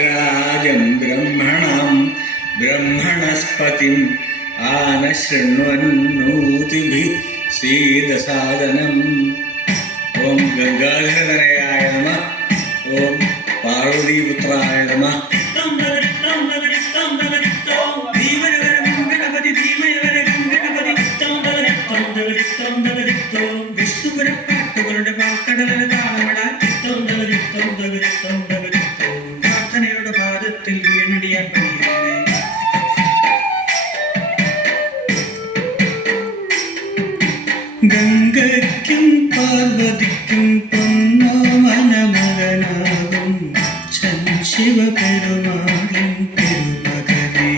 രാജം ബ്രഹ്മണം ബ്രഹ്മണസ്പതി ആനശൃണ്വന്നൂതിഭി സീതസാദനം ഓം ഗംഗാധരതനയായ നമ ഓം പാർവതീപുത്രായ നമ ഗണപതി ഗണപതി വിഷ്ണുപുരം വേണ്ടിയാണ്? ഗംഗയ്ക്കും പാർവതിക്കും പൊന്നോ മനമകനാകും ശിവ പെരുമാളിൻ തിരുമകനെ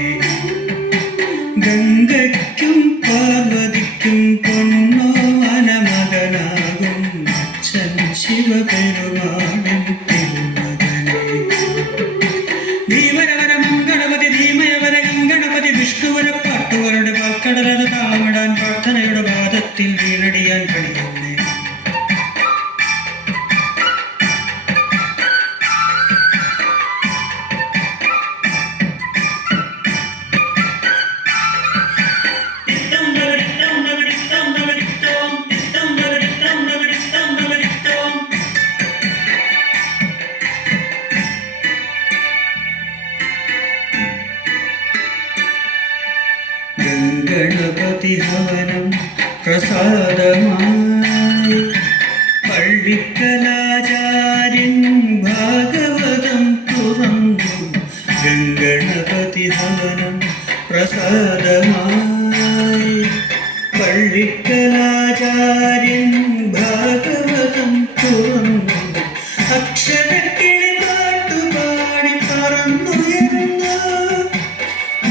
ഗംഗയ്ക്കും പാർവതിക്കും പൊന്നോ മനമകനാകും ശിവ പെരുമാ ഹവനം പ്രസാദമായി. പള്ളിക്കലാചാര്യൻ ഭാഗവതം തുറന്നു. ഗംഗണപതി ഹവനം പ്രസാദമായി. പള്ളിക്കലാചാര്യൻ ഭാഗവതം തുറന്നു. അക്ഷരക്കിളി പാട്ടുപാടി പറന്നുയർന്നു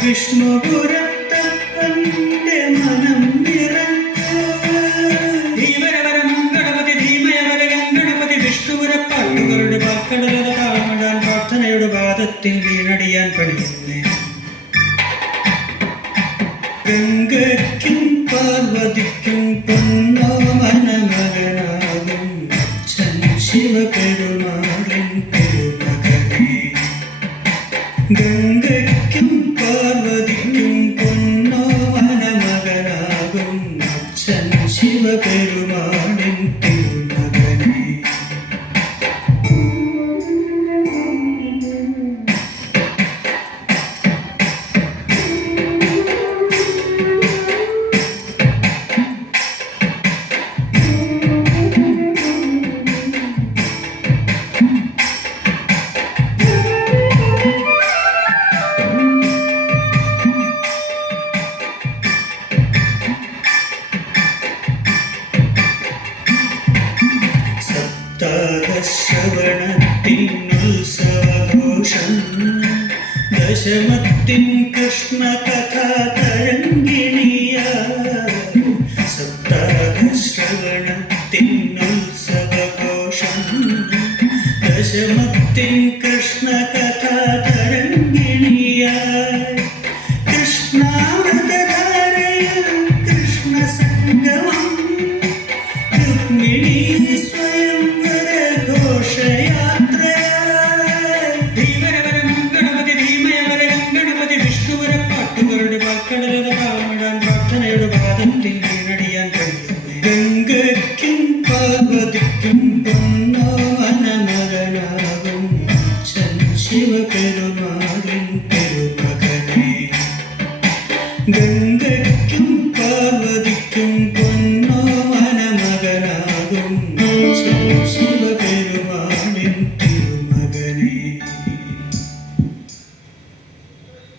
വിഷ്ണുപുരത്തപ്പന്റെ கணிந்தேன் கங்கைக்கும் பார்வதிக்கும் பொன்னாமன மகனாகும் சிவ பெருமாளும் பெருமகனே கங்கைக்கும் பார்வதிக்கும் दशमतिं कृष्णकथातरङ्गिण्या सप्तादश्रवणतिन्नुत्सवघोषम् दशमतिं कृष्णकथा Good.